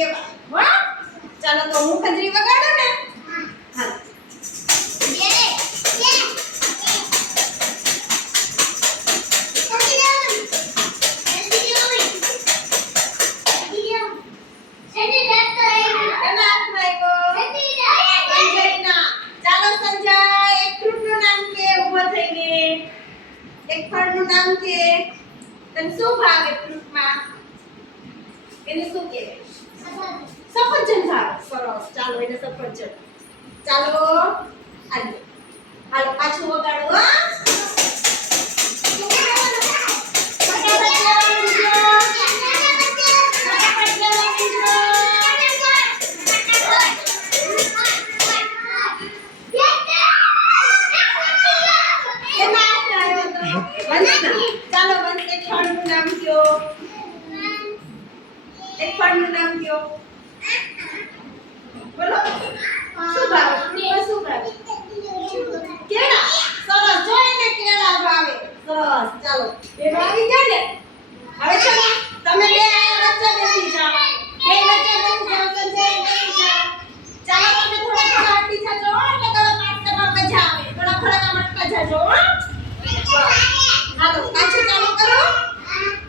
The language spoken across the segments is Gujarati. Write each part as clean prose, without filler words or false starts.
કેવા હા ચાલો તો હું ખંજરી વગાડું ને હાલ એક ફળનું નામ કે તને શું ભાવે ફ્રૂટમાં એને શું કહેવાય સફરજન ભાવે સરસ ચાલો એને સફરજન ચાલો હાલો પાછું વગાડો હા ચાલો બસ એક ફળનું નામ કયો એક ફળનું નામ કયો બોલો શું ભાવે ફ્રૂટમાં શું ભાવે કેળા સરસ જો એને કેળા ભાવે સરસ ચાલો બે આવી ગયા ને હવે ચલો તમે બે આયા વચ્ચે બેસી જાઓ બે વચ્ચે બેસી જાઓ સંજય બેસી જાઓ ચાલો તમે થોડા થોડા હટી જાજો એટલે તમે પાસ કરવા મજા આવે થોડા થોડા મટકા જાજો હાલો પાછું ચાલુ કરો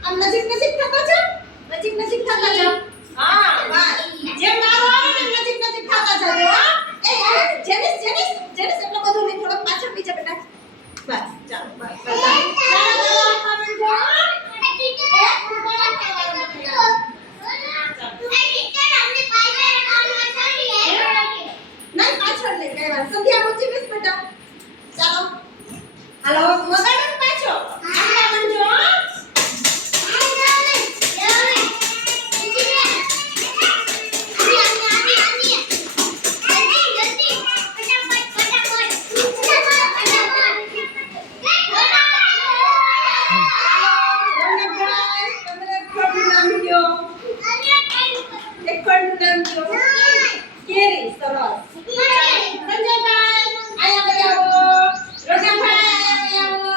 આમ નજીક નજીક થતા જાઓ નજીક નજીક થતા જાઓ હા બસ જેમ મારો આવે ને નજીક નજીક થતા જાજો હા એ જેનિસ જેનિસ જેનિસ એટલો બધું નહીં થોડો પાછળ બીજા બેટા બસ ચાલો બસ નહીં પાછળ નહીં કઈ વાત સંધ્યા ઊંચી બેસ બેટા ચાલો હાલો વગાડો પાછો આટલા મંજો એક ફળનું નામ કયો કેરી સરસ સંજયભાઈ આયા આવો રોજાભાઈ આવો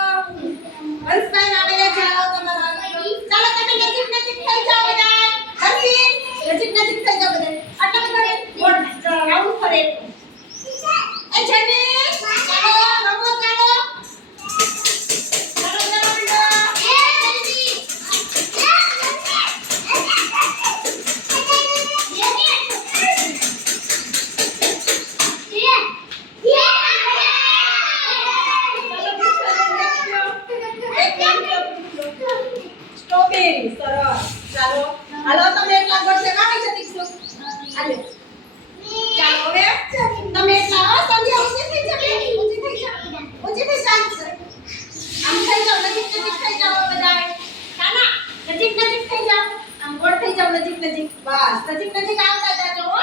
હંસભાઈ આવેલા જાઓ તમારા ચાલો તમે નજીક નજીક થઈ જાઓ બધા હંસી નજીક નજીક થઈ જાઓ બધા આટલા બધા રાઉન્ડ ફરે એ જને ચાલો રમો ચાલો સ્ટ્રોબેરી સરસ ચાલો હાલો તમે એટલા ગોઠે વાવી જતી છો હાલે ચાલો હવે તમે એટલા સંધ્યા ઊંચી થઈ જાવ ઊંચી થઈ જાવ આમ થઈ જાવ નજીક નજીક થઈ જાવ બધા કાના નજીક નજીક થઈ જાવ આમ ગોળ થઈ જાવ નજીક નજીક બસ નજીક નજીક આવતા જાજો હો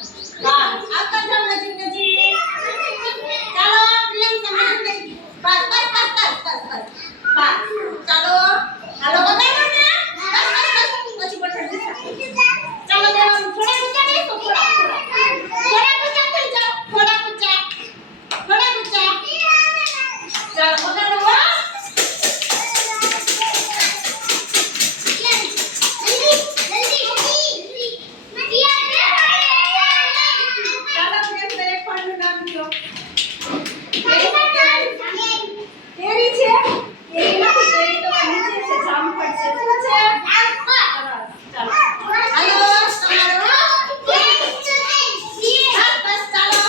બસ આવતા જાવ નજીક નજીક ચાલો પ્રેમ સમાન બસ બસ બસ બસ બસ બસ ચાલો હાલો વગાડો ને બસ પછી બટન ચાલો દેવા થોડા ઊંચા બેસો થોડા ઊંચા થઈ જાઓ થોડા ઊંચા ચાલો વગાડો હો ચાલો પ્રેમ એક ફળનું નામ કયો કેરી છે કેરી નથી કેરી તો નીચે છે જામફળ છે શું છે ચાલો હાલો તમારો બસ ચાલો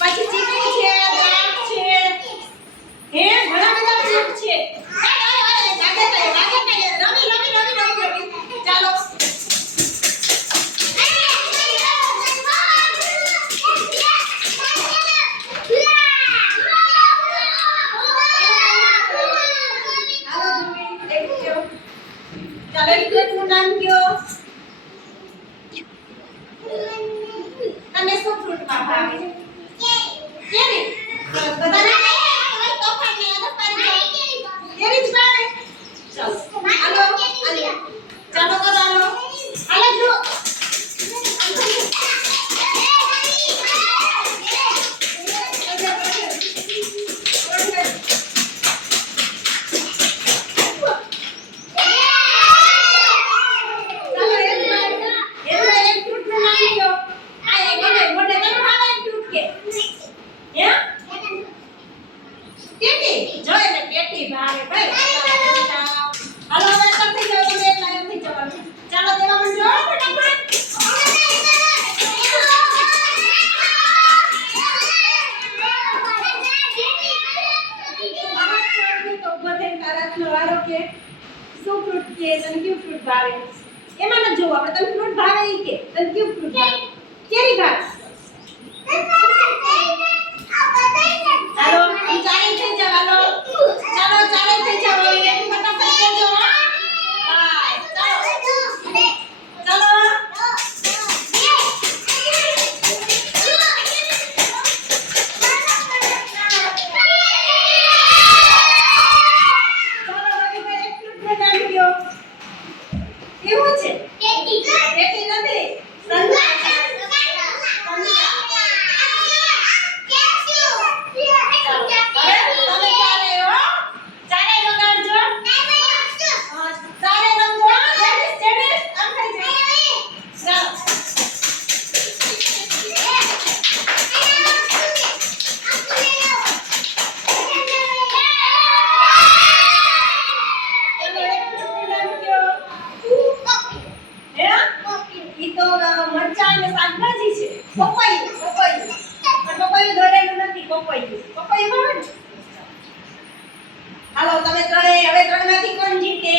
પછી ચીકુ છે દ્રાક્ષ છે હે ઘણા બધા ફ્રૂટ છે રમી ચાલો ચાલો એક ફ્રૂટનું નામ કયો તમે શું ફ્રૂટ ભાવે એમાં ન જોવું આપણે તને ફ્રૂટ ભાવે ઈ કે તને કયું ફ્રૂટ ભાવે ચેરી ભાવે ચાલો આમ ચારે થઈ જાવ હાલો ચાલો ચારે થઈ જાવ હવે એક ફટાફટ કરજો હા ચાલો કેવું છે કેટી નથી સંતરા છે ઈ તો મરચાં અને શાકભાજી છે પપૈયું પણ પપૈયું દોરેલું નથી પપૈયું ભાવે ને હાલો તમે ત્રણે હવે ત્રણમાંથી કોણ જીતે